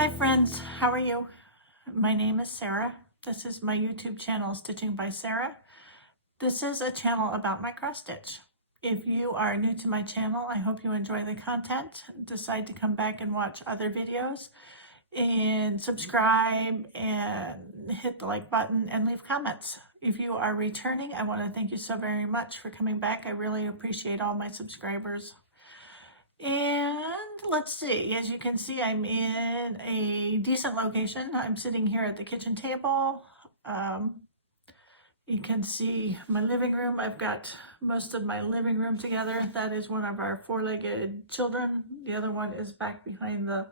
Hi friends, how are you? My name is Sarah. This is my YouTube channel, Stitching by Sarah. This is a channel about my cross stitch. If you are new to my channel, I hope you enjoy the content. Decide to come back and watch other videos and subscribe and hit the like button and leave comments. If you are returning, I want to thank you so very much for coming back. I really appreciate all my subscribers. And let's see, as you can see, I'm in a decent location. I'm sitting here at the kitchen table. You can see my living room. I've got most of my living room together. That is one of our four-legged children. The other one is back behind the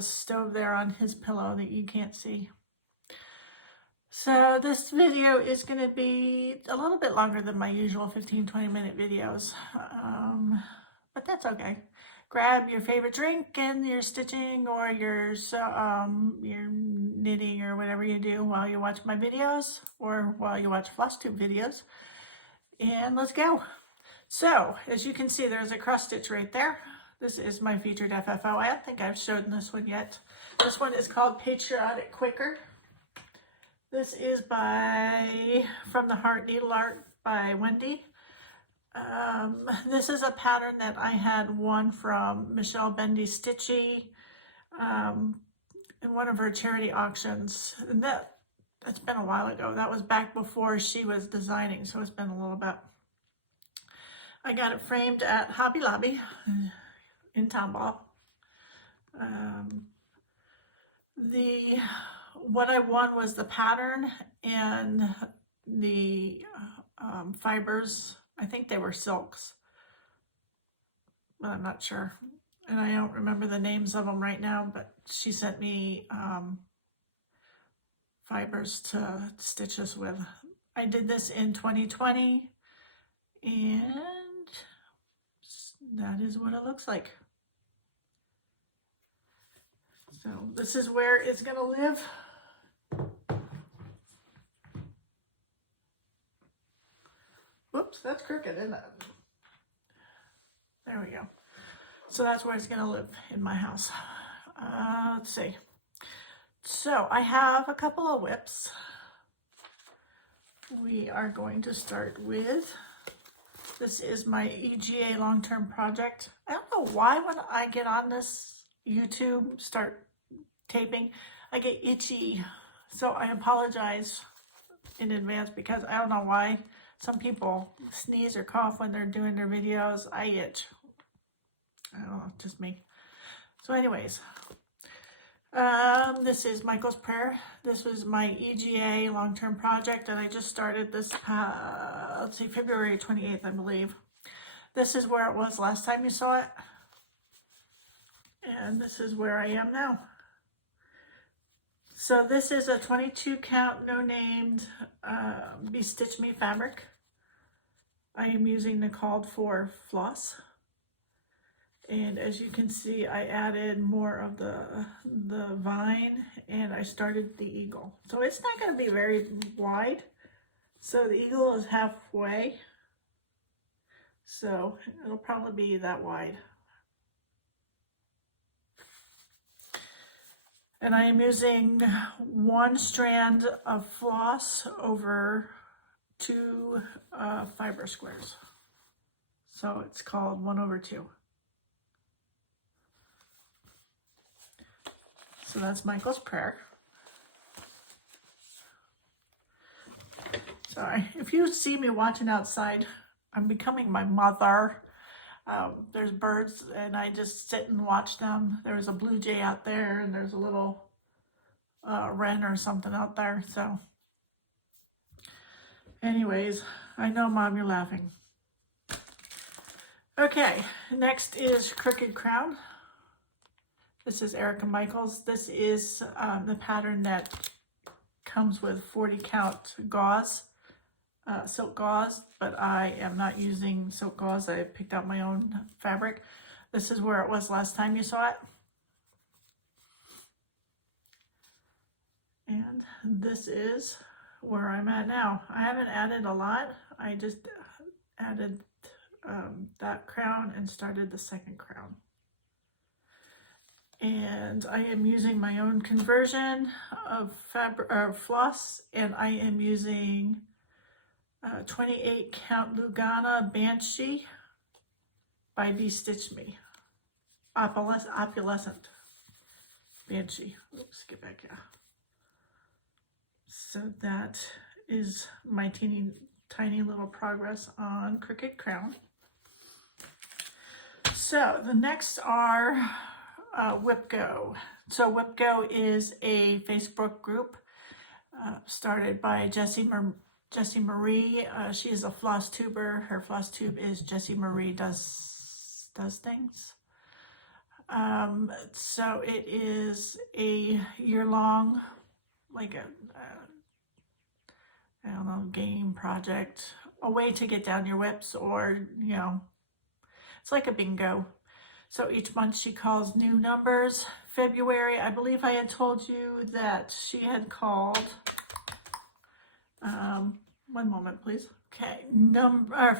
stove there on his pillow that you can't see. So this video is going to be a little bit longer than my usual 15-20 minute videos. But that's okay. Grab your favorite drink and your stitching or your knitting or whatever you do while you watch my videos or while you watch Flosstube videos. And let's go. So, as you can see, there's a cross stitch right there. This is my featured FFO. I don't think I've shown this one yet. This one is called Patriotic Quaker. This is From the Heart Needleart by Wendy. This is a pattern that I had won from Michelle Bendy's Stitchy in one of her charity auctions. And that's been a while ago. That was back before she was designing, so it's been a little bit. I got it framed at Hobby Lobby in Tomball. What I won was the pattern and the fibers. I think they were silks, but I'm not sure. And I don't remember the names of them right now, but she sent me fibers to stitch this with. I did this in 2020, and that is what it looks like. So this is where it's gonna live. Whoops, that's crooked, isn't it? There we go. So that's where it's gonna live, in my house. Let's see. So I have a couple of WIPs. We are going to start with, this is my EGA long-term project. I don't know why when I get on this YouTube, start taping, I get itchy. So I apologize in advance because I don't know why. Some people sneeze or cough when they're doing their videos. I itch. I don't know, just me. So anyways, this is Michael's Prayer. This was my EGA long-term project and I just started this, let's see, February 28th, I believe. This is where it was last time you saw it. And this is where I am now. So this is a 22 count, no named BeStitchMe fabric. I am using the called for floss. And as you can see, I added more of the vine and I started the eagle. So it's not going to be very wide. So the eagle is halfway. So it'll probably be that wide. And I am using one strand of floss over two fiber squares. So it's called 1/2. So that's Michael's Prayer. Sorry, if you see me watching outside, I'm becoming my mother. There's birds and I just sit and watch them. There's a blue jay out there and there's a little wren or something out there. So anyways, I know Mom, you're laughing. Okay, next is Crooked Crown. This is Erica Michaels. This is the pattern that comes with 40 count gauze. Silk gauze, but I am not using silk gauze. I picked out my own fabric. This is where it was last time you saw it. And this is where I'm at now. I haven't added a lot. I just added that crown and started the second crown. And I am using my own conversion of floss, and I am using 28 count Lugana Banshee by BeStitchMe. Opalescent Banshee. Oops, get back here. So that is my tiny little progress on Crooked Crown. So the next are WIPGO. So WIPGO is a Facebook group started by Jessie Marie. She is a Flosstuber. Her Flosstube is Jessie Marie Does Things. So it is a year-long, like a I don't know, game project, a way to get down your WIPs, or, you know, it's like a bingo. So each month she calls new numbers. February, I believe I had told you that she had called, one moment please. Okay,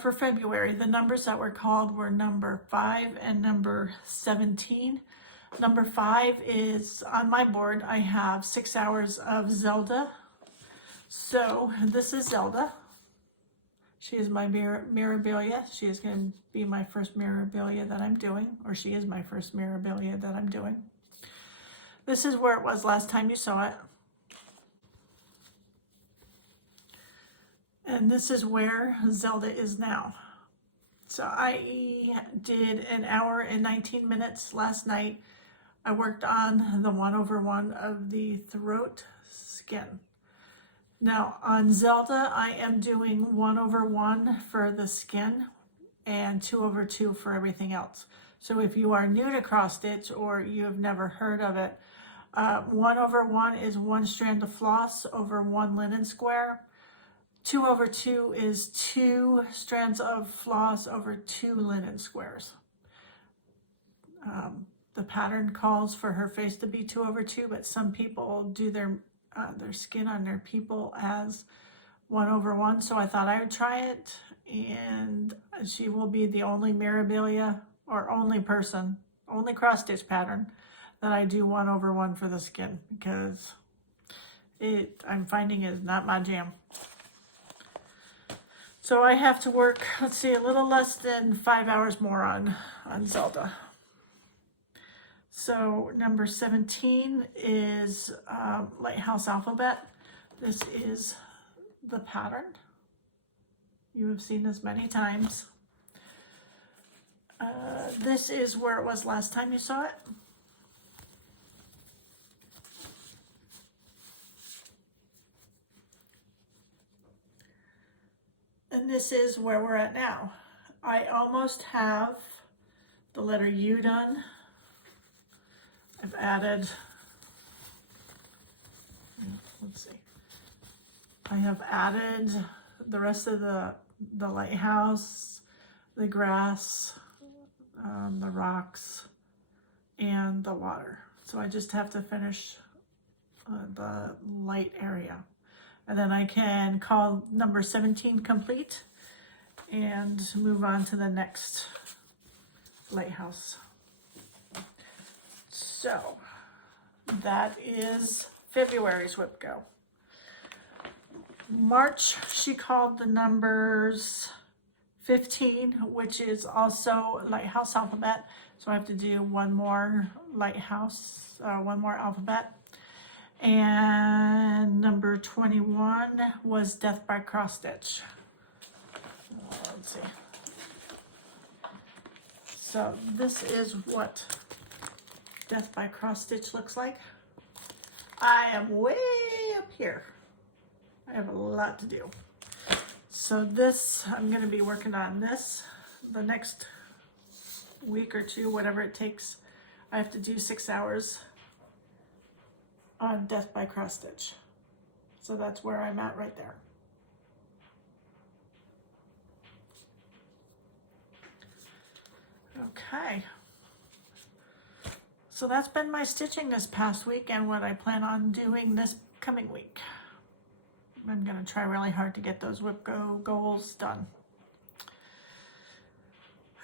for February, the numbers that were called were number 5 and number 17. Number 5 is, on my board, I have 6 hours of Zelda. So this is Zelda. She is my Mirabilia. She is going to be my first Mirabilia that I'm doing, or she is my first Mirabilia that I'm doing. This is where it was last time you saw it. And this is where Zelda is now. So I did an hour and 19 minutes last night. I worked on the 1/1 of the throat skin. Now on Zelda, I am doing 1/1 for the skin and 2/2 for everything else. So if you are new to cross stitch or you have never heard of it, 1/1 is 1 strand of floss over 1 linen square. 2/2 is 2 strands of floss over 2 linen squares. The pattern calls for her face to be 2/2, but some people do their skin on their people as 1/1. So I thought I would try it, and she will be the only Mirabilia, or only person, only cross stitch pattern that I do 1/1 for the skin, because I'm finding is not my jam. So I have to work, let's see, a little less than 5 hours more on Zelda. So number 17 is Lighthouse Alphabet. This is the pattern. You have seen this many times. This is where it was last time you saw it. And this is where we're at now. I almost have the letter U done. I've added, let's see, I have added the rest of the lighthouse, the grass, the rocks, and the water. So I just have to finish the light area. And then I can call number 17 complete and move on to the next lighthouse. So that is February's WIPGO. March, she called the numbers 15, which is also Lighthouse Alphabet. So I have to do one more lighthouse, one more alphabet. And number 21 was Death by Cross Stitch. Let's see. So this is what Death by Cross Stitch looks like. I am way up here. I have a lot to do. So this, I'm going to be working on this the next week or two, whatever it takes. I have to do 6 hours on Death by Cross Stitch. So that's where I'm at right there. Okay. So that's been my stitching this past week and what I plan on doing this coming week. I'm going to try really hard to get those WIPGO goals done.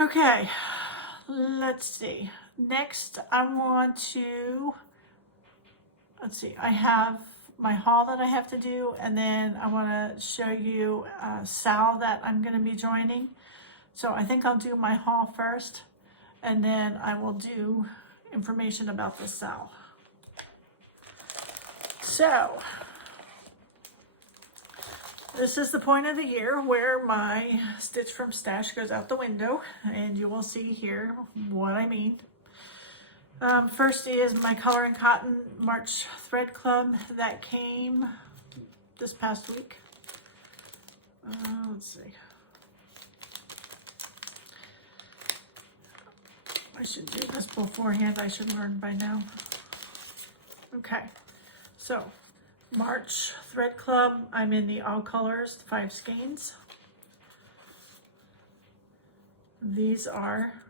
Okay, let's see. Next, I want to, let's see, I have my haul that I have to do, and then I want to show you a SAL that I'm going to be joining. So I think I'll do my haul first, and then I will do information about the SAL. So this is the point of the year where my Stitch from Stash goes out the window, and you will see here what I mean. First is my Color and Cotton March Thread Club that came this past week. Let's see. I should do this beforehand. I should learn by now. Okay, so March Thread Club. I'm in the all colors, 5 skeins. These are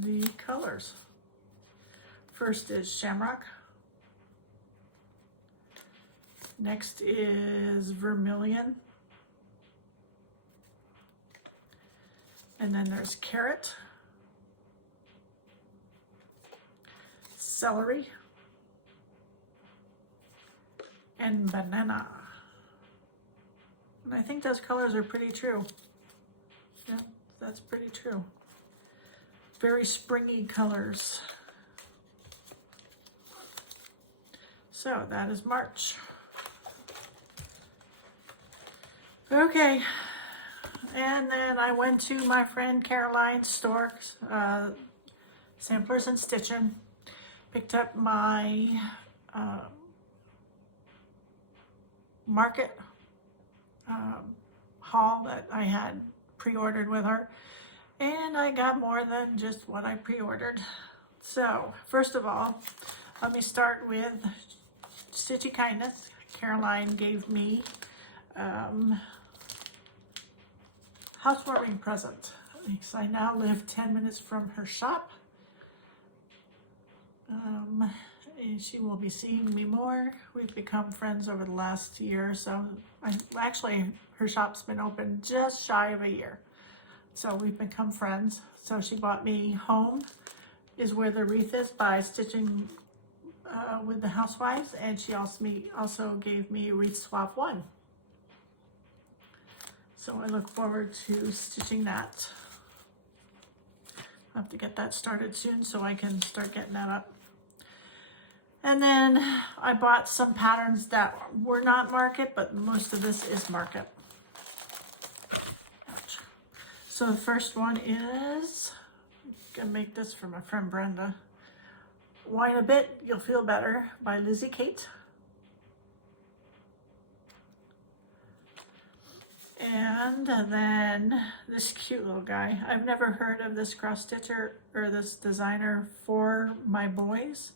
the colors. First is Shamrock. Next is Vermilion. And then there's Carrot, Celery, and Banana. And I think those colors are pretty true. Yeah, that's pretty true. Very springy colors. So that is March. Okay, and then I went to my friend Caroline's store, Samplers and Stitching, picked up my market haul that I had pre-ordered with her. And I got more than just what I pre-ordered. So, first of all, let me start with Stitchy Kindness. Caroline gave me housewarming present, because I now live 10 minutes from her shop. And she will be seeing me more. We've become friends over the last year or so. Actually, her shop's been open just shy of a year. So we've become friends. So she bought me Home is Where the Wreath Is by Stitching with the Housewives, and she also gave me Wreath Swap 1. So I look forward to stitching that. I'll have to get that started soon so I can start getting that up. And then I bought some patterns that were not market, but most of this is market. So the first one is, I'm gonna make this for my friend Brenda. Whine a Bit, You'll Feel Better by Lizzie Kate. And then this cute little guy. I've never heard of this cross stitcher or this designer for my boys,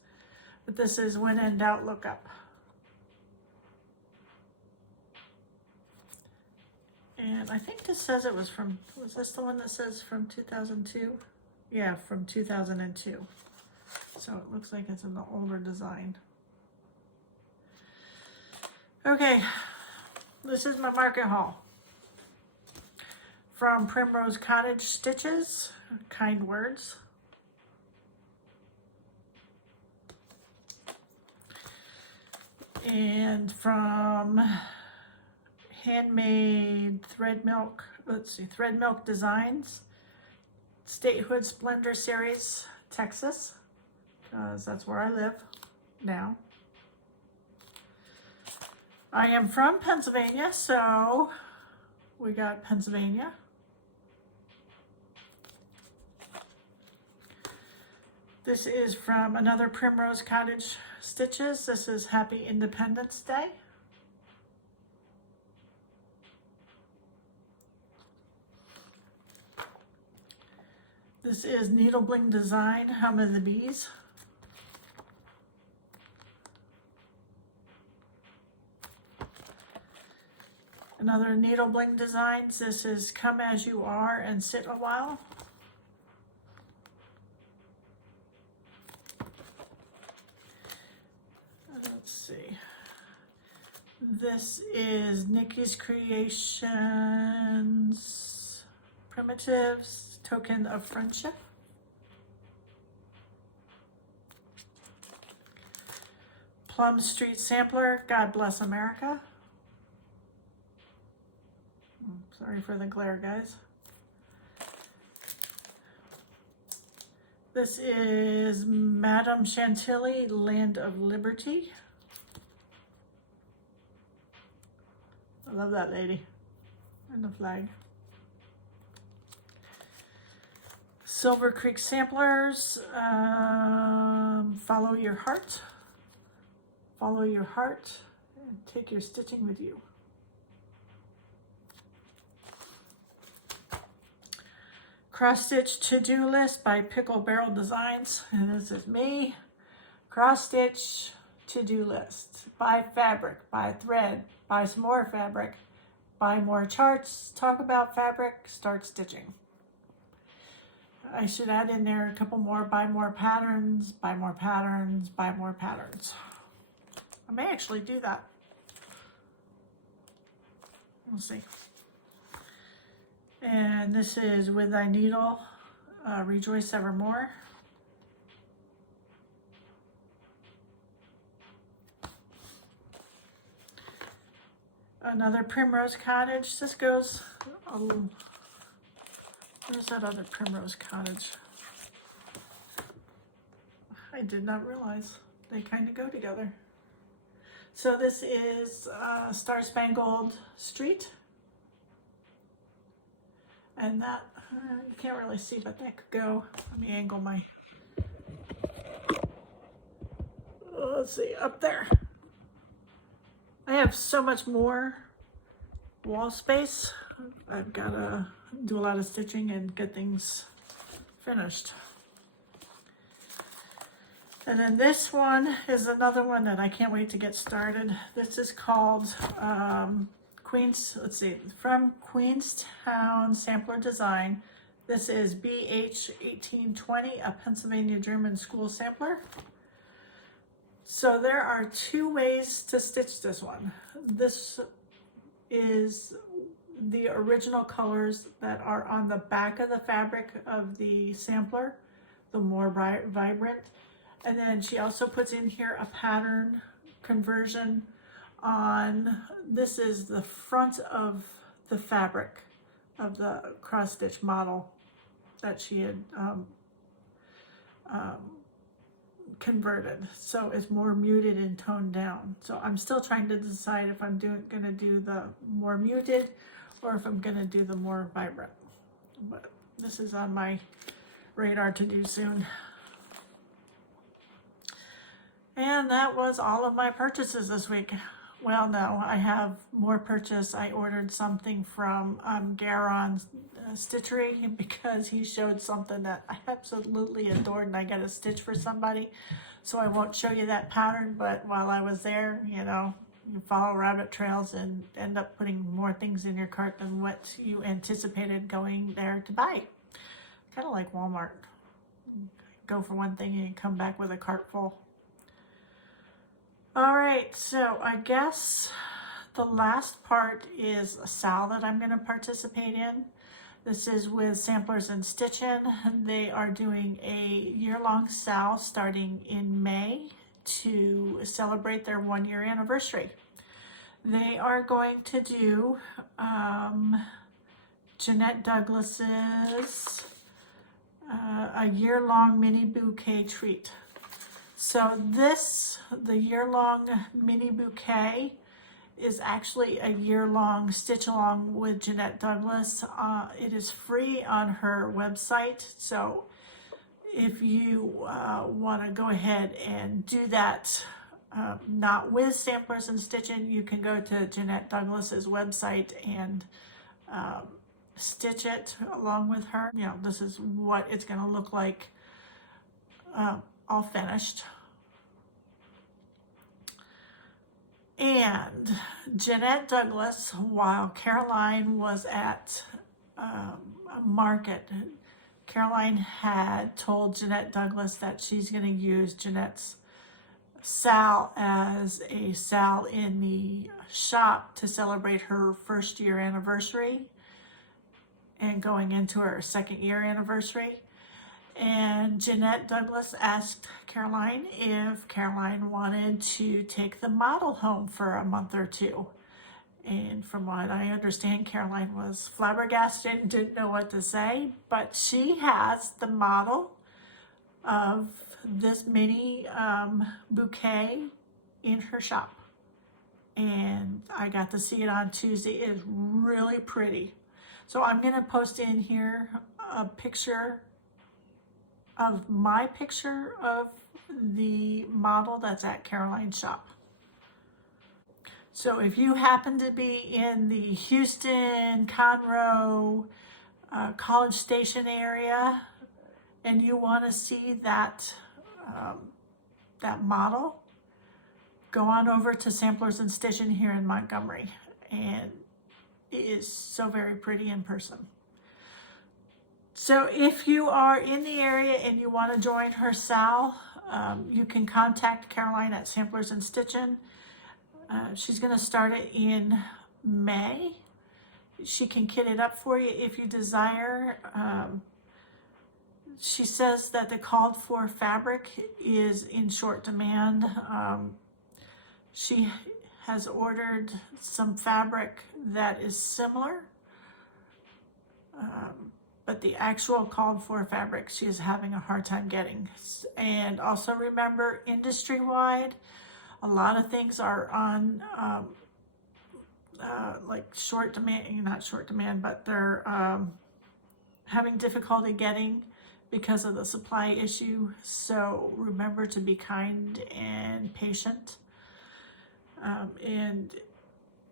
but this is When in Doubt, Look Up. And I think this says it was from, was this the one that says from 2002? Yeah, from 2002. So it looks like it's an older design. Okay, this is my market haul. From Primrose Cottage Stitches, Kind Words. And from Handmade Thread Milk, Thread Milk Designs, Statehood Splendor Series, Texas, because that's where I live now. I am from Pennsylvania, so we got Pennsylvania. This is from another Primrose Cottage Stitches. This is Happy Independence Day. This is Needle Bling Design, Hum of the Bees. Another Needle Bling Designs. This is Come As You Are and Sit a While. Let's see. This is Nikki's Creations Primitives, Token of Friendship. Plum Street Sampler, God Bless America. Sorry for the glare, guys. This is Madame Chantilly, Land of Liberty. I love that lady and the flag. Silver Creek Samplers, Follow Your Heart. Follow your heart and take your stitching with you. Cross Stitch To-Do List by Pickle Barrel Designs. And this is me. Cross Stitch To-Do List. Buy fabric, buy thread, buy some more fabric, buy more charts, talk about fabric, start stitching. I should add in there a couple more, buy more patterns, buy more patterns, buy more patterns. I may actually do that. We'll see. And this is With Thy Needle, Rejoice Evermore. Another Primrose Cottage. This goes, where's that other Primrose Cottage? I did not realize they kind of go together. So this is Star Spangled Street. And that, you can't really see, but that could go, let me angle my, let's see, up there. I have so much more wall space. I've got to do a lot of stitching and get things finished. And then this one is another one that I can't wait to get started. This is called from Queenstown Sampler Design. This is BH1820, a Pennsylvania German school sampler. So there are two ways to stitch this one. This is the original colors that are on the back of the fabric of the sampler, the more vibrant. And then she also puts in here a pattern conversion on, this is the front of the fabric of the cross stitch model that she had converted. So it's more muted and toned down. So I'm still trying to decide if I'm gonna do the more muted or if I'm gonna do the more vibrant. But this is on my radar to do soon. And that was all of my purchases this week. Well, no, I have more purchase. I ordered something from Garons Stitchery because he showed something that I absolutely adored and I got a stitch for somebody. So I won't show you that pattern, but while I was there, you know, you follow rabbit trails and end up putting more things in your cart than what you anticipated going there to buy. Kind of like Walmart. Go for one thing and you come back with a cart full. All right, so I guess the last part is a SAL that I'm going to participate in. This is with Samplers and Stitchin'. They are doing a year-long SAL starting in May to celebrate their 1-year anniversary. They are going to do Jeanette Douglas's a year-long mini bouquet treat. So this, the year-long mini bouquet, is actually a year-long stitch along with Jeanette Douglas. It is free on her website. So if you want to go ahead and do that, not with Samplers and Stitching, you can go to Jeanette Douglas's website and stitch it along with her. You know, this is what it's going to look like all finished. And Jeanette Douglas, while Caroline was at a market, Caroline had told Jeanette Douglas that she's going to use Jeanette's SAL as a SAL in the shop to celebrate her 1st year anniversary. and going into her 2nd year anniversary. And Jeanette Douglas asked Caroline if Caroline wanted to take the model home for a month or 2. And from what I understand, Caroline was flabbergasted and didn't know what to say, but she has the model of this mini bouquet in her shop. And I got to see it on Tuesday. It is really pretty. So I'm gonna post in here a picture of my picture of the model that's at Caroline's shop. So if you happen to be in the Houston, Conroe, College Station area, and you want to see that that model, go on over to Samplers and Stitching here in Montgomery, and it is so very pretty in person. So if you are in the area and you want to join her SAL, you can contact Caroline at Samplers and Stitching. She's going to start it in May. She can kit it up for you if you desire. She says that the called for fabric is in short demand. She has ordered some fabric that is similar, but the actual called for fabric she is having a hard time getting. And also remember, industry-wide, a lot of things are on like short demand, not short demand, but they're having difficulty getting because of the supply issue. So remember to be kind and patient. And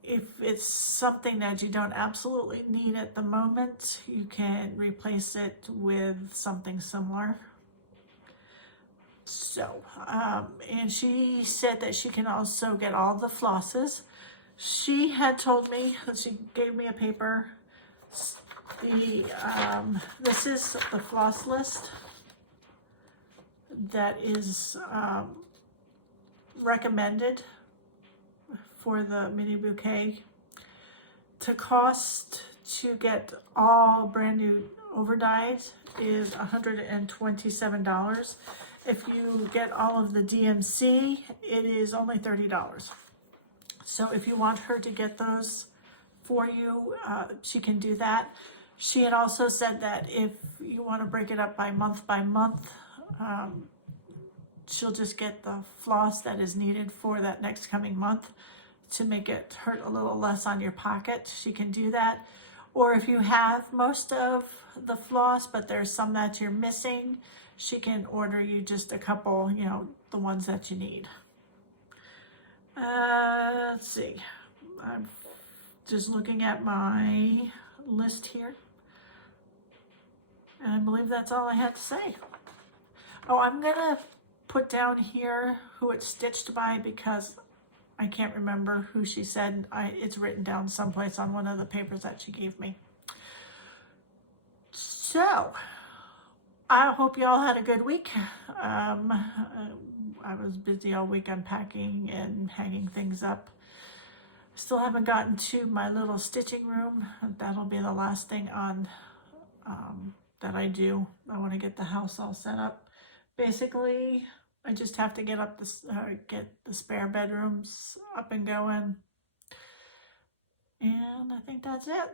if it's something that you don't absolutely need at the moment, you can replace it with something similar. So, and she said that she can also get all the flosses. She had told me, she gave me a paper, this is the Floss List that is recommended for the mini bouquet. To cost to get all brand new over dyes is $127. If you get all of the DMC, it is only $30. So if you want her to get those for you, she can do that. She had also said that if you want to break it up by month, she'll just get the floss that is needed for that next coming month to make it hurt a little less on your pocket. She can do that. Or if you have most of the floss, but there's some that you're missing, she can order you just a couple, you know, the ones that you need. Let's see. I'm just looking at my list here. And I believe that's all I had to say. Oh, I'm gonna put down here who it's stitched by because I can't remember who she said. It's written down someplace on one of the papers that she gave me. So, I hope you all had a good week. I was busy all week unpacking and hanging things up. Still haven't gotten to my little stitching room. That'll be the last thing on that I do. I want to get the house all set up. Basically, I just have to get up this, get the spare bedrooms up and going. And I think that's it.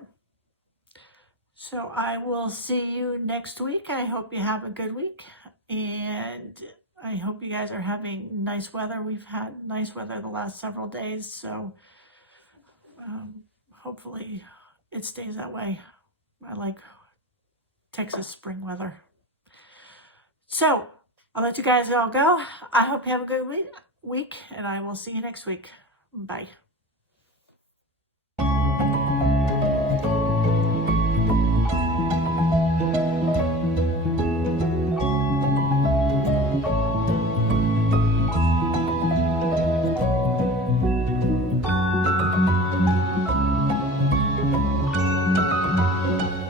So I will see you next week. I hope you have a good week. And I hope you guys are having nice weather. We've had nice weather the last several days. So hopefully it stays that way. I like Texas spring weather. So I'll let you guys all go. I hope you have a good week, and I will see you next week. Bye.